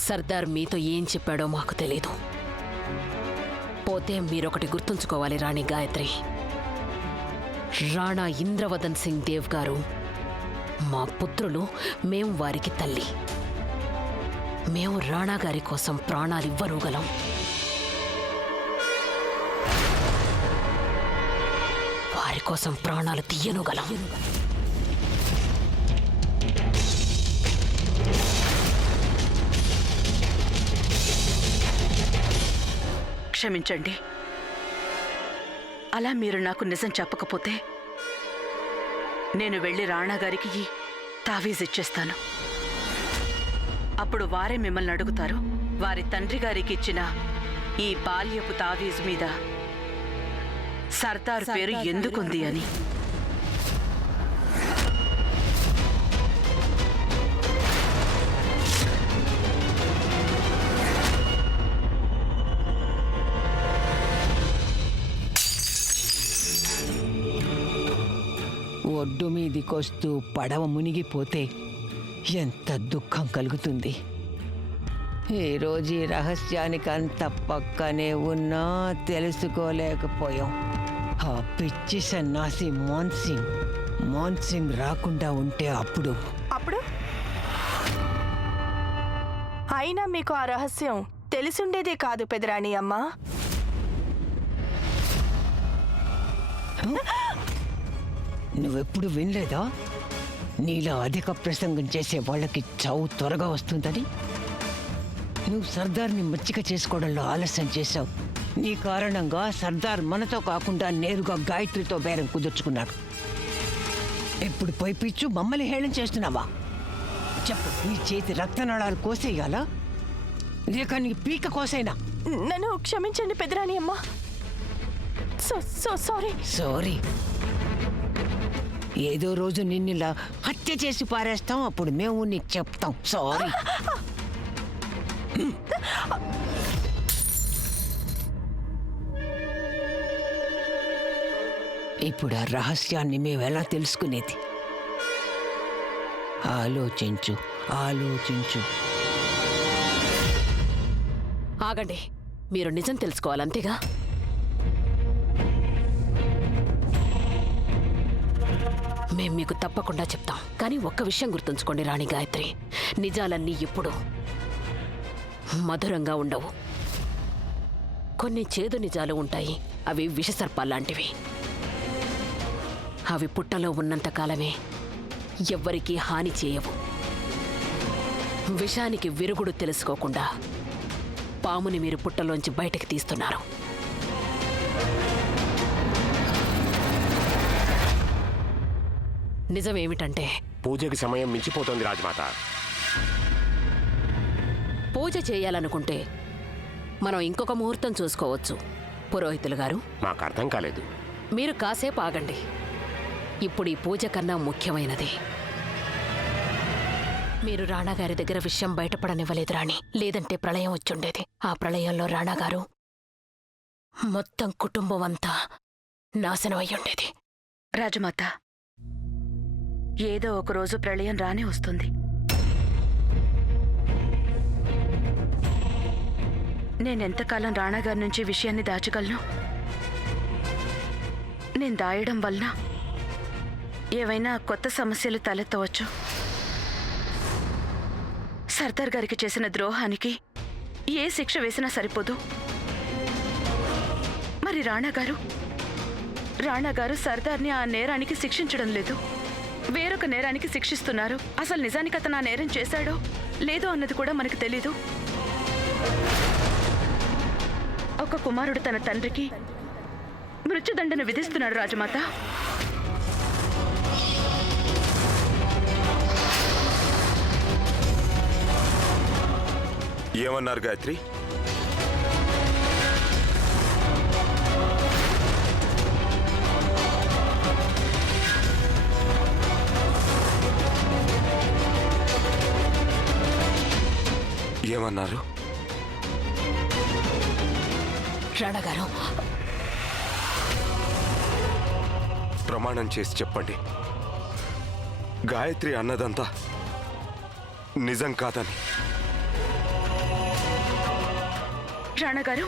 సర్దార్ మీతో ఏం చెప్పాడో మాకు తెలీదు. పోతే మీరొకటి గుర్తుంచుకోవాలి రాణి గాయత్రి. రాణా ఇంద్రవదన్ సింగ్ దేవ్ గారు మా పుత్రులు, మేం వారికి తల్లి. మేము రాణా గారి కోసం ప్రాణాలివ్వనుగలం. వారి కోసం ప్రాణాలు తీయనుగలం. క్షమించండి, అలా మీరు నాకు నిజం చెప్పకపోతే నేను వెళ్ళి రాణాగారికి ఈ తావీజ్ ఇచ్చేస్తాను. అప్పుడు వారే మిమ్మల్ని అడుగుతారు, వారి తండ్రి గారికి ఇచ్చిన ఈ బాల్యపు తావీజ్ మీద సర్దార్ పేరు ఎందుకుంది అని. ఒడ్డు మీదికొస్తూ పడవ మునిగిపోతే ఎంత దుఃఖం కలుగుతుంది. ఈరోజు ఈ రహస్యానికి అంత పక్కనే ఉన్నా తెలుసుకోలేకపోయాం. ఆ పిచ్చి సన్నాసి మాన్సింగ్ రాకుండా ఉంటే అప్పుడు అయినా మీకు ఆ రహస్యం తెలిసుండేదే కాదు పెదరాణి అమ్మ. నువ్వెప్పుడు వినలేదా నీలో అధిక ప్రసంగం చేసే వాళ్ళకి చావు త్వరగా వస్తుందని? నువ్వు సర్దార్ని మచ్చిక చేసుకోవడంలో ఆలస్యం చేశావు. నీ కారణంగా సర్దార్ మనతో కాకుండా నేరుగా గాయత్రితో బేరం కుదుర్చుకున్నాడు. ఎప్పుడు పైపిచ్చు మమ్మల్ని హేళన చేస్తున్నావా? చెప్పు, నీ చేతి రక్తనాళాలు కోసేయాలా లేక నీ పీక కోసైనా? నన్ను క్షమించండి పెదరాణి అమ్మ. సారీ. ఏదో రోజు నిన్నులా హత్య చేసి పారేస్తాం, అప్పుడు మేము నీకు చెప్తాం సారీ. ఇప్పుడు ఆ రహస్యాన్ని మేము ఎలా తెలుసుకునేది? ఆలోచించు. ఆగండి, మీరు నిజం తెలుసుకోవాలంతేగా? మేం మీకు తప్పకుండా చెప్తాం. కానీ ఒక్క విషయం గుర్తుంచుకోండి రాణి గాయత్రి, నిజాలన్నీ ఇప్పుడు మధురంగా ఉండవు. కొన్ని చేదు నిజాలు ఉంటాయి, అవి విషసర్పాల్లాంటివి. అవి పుట్టలో ఉన్నంతకాలమే ఎవ్వరికీ హాని చేయవు. విషానికి విరుగుడు తెలుసుకోకుండా పాముని మీరు పుట్టలోంచి బయటకు తీస్తున్నారు. నిజమేమిటంటే పూజకి సమయం మించిపోతుంది రాజమాత. పూజ చేయాలనుకుంటే మనం ఇంకొక ముహూర్తం చూసుకోవచ్చు. పురోహితులు గారు, మాకు అర్థం కాలేదు. మీరు కాసేపు ఆగండి. ఇప్పుడు ఈ పూజ కన్నా ముఖ్యమైనది. మీరు రాణాగారి దగ్గర విషయం బయటపడనివ్వలేదు రాణి, లేదంటే ప్రళయం వచ్చుండేది. ఆ ప్రళయంలో రాణాగారు మొత్తం కుటుంబం అంతా నాశనం అయ్యుండేది. రాజమాత, ఏదో ఒకరోజు ప్రళయం రానే వస్తుంది. నేనెంతకాలం రాణాగారి నుంచి విషయాన్ని దాచగలను? నేను దాయడం వల్ల ఏవైనా కొత్త సమస్యలు తలెత్తవచ్చు. సర్దార్ గారికి చేసిన ద్రోహానికి ఏ శిక్ష వేసినా సరిపోదు. మరి రాణాగారు సర్దార్ని ఆ నేరానికి శిక్షించడం లేదు, వేరొక నేరానికి శిక్షిస్తున్నారు. అసలు నిజానికి అతను ఆ నేరం చేశాడో లేదో అన్నది కూడా మనకు తెలీదు. ఒక కుమారుడు తన తండ్రికి మృత్యుదండను విధిస్తున్నాడు రాజమాత. ఏమన్నారు గాయత్రి? ఏమన్నారు? రాణాగారు, ప్రమాణం చేసి చెప్పండి, గాయత్రి అన్నదంతా నిజం కాదని. రాణా గారు,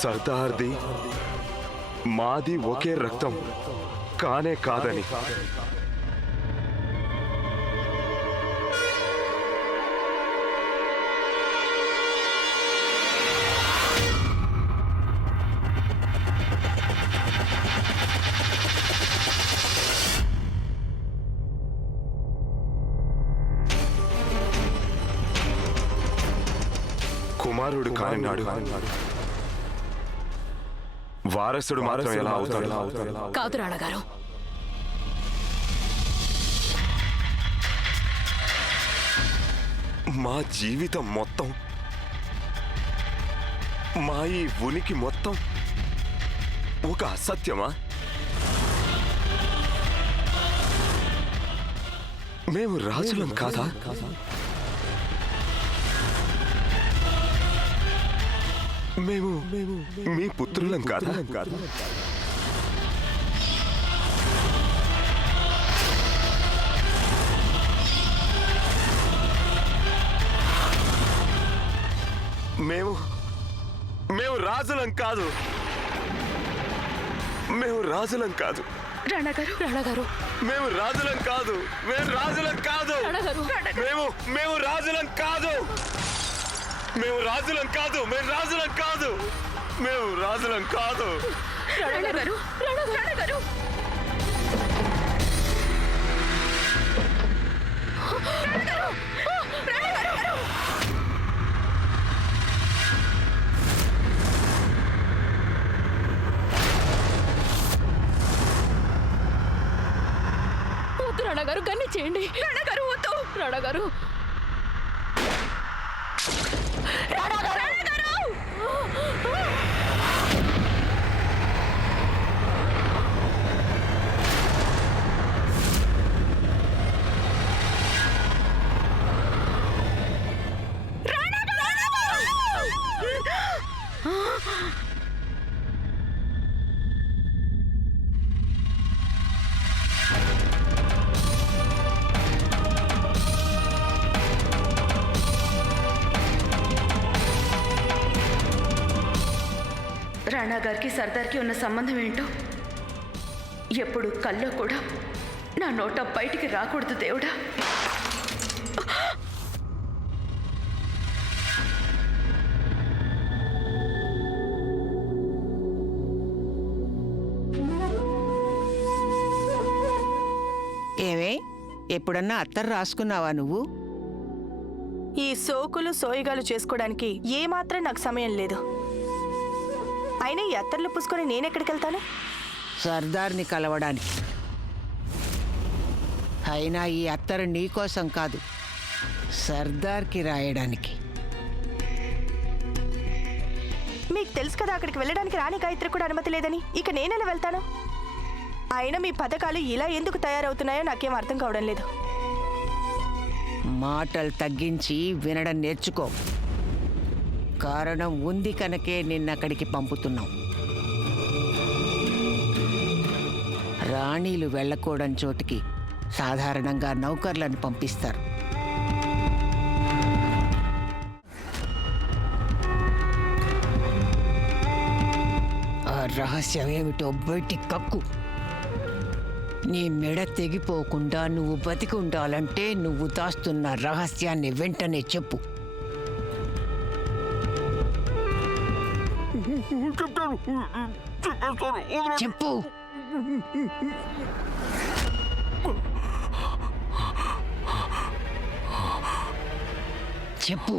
సర్దార్ది మాది ఒకే రక్తం కానే కాదని కుమారుడు కానినాడు వారసుడు మాత్రం ఎలా అవుతాడు? కాదు రాణగారు, మా జీవితం మొత్తం, మా ఈ ఉనికి మొత్తం ఒక అసత్యమా? మేము రాజులం కాదా? మేము మీ పుత్రులం కాదా? మేము రాజులం కాదు. మేము రాజులం కాదు. రాణా గారు, రాణగారు, మేము రాజులం కాదు. మేము రాజులం కాదు. రాణగారు, మేము రాజులం కాదు. మేము రాజులం కాదు. మేము రాజులం కాదు. మేము రాజులం కాదు. రాణా గారు, రాణా గారు. వద్దు రాణగారు, గన్ని చేయండి. రాణా గారు వద్దు. రాణగారు, రాణా గారికి సర్దార్కి ఉన్న సంబంధం ఏంటో ఎప్పుడు కల్లో కూడా నా నోట బయటికి రాకూడదు దేవుడా. ఏమే, ఎప్పుడన్నా అత్తరు రాసుకున్నావా నువ్వు? ఈ సోకులు సోయిగాలు చేసుకోవడానికి ఏమాత్రం నాకు సమయం లేదు. అయినా ఈ అత్తర్లు పూసుకొని నేనెక్కడికి వెళ్తాను? సర్దార్ని కలవడానికి. అయినా ఈ అత్తరు నీకోసం కాదు, సర్దార్కి రాయడానికి. మీకు తెలుసు కదా అక్కడికి వెళ్ళడానికి రాణి గాయత్రి కూడా అనుమతి లేదని. ఇక నేనెలా వెళ్తాను? అయినా మీ పథకాలు ఇలా ఎందుకు తయారవుతున్నాయో నాకేం అర్థం కావడం లేదు. మాటలు తగ్గించి వినడం నేర్చుకో. కారణం ఉంది కనుకే నిన్నక్కడికి పంపుతున్నాం. రాణీలు వెళ్ళకూడని చోటికి సాధారణంగా నౌకర్లను పంపిస్తారు. ఆ రహస్యం ఏమిటో బయటి కక్కు. నీ మెడ తెగిపోకుండా నువ్వు బతికి ఉండాలంటే నువ్వు దాస్తున్న రహస్యాన్ని వెంటనే చెప్పు. చెప్పు. చెప్పు.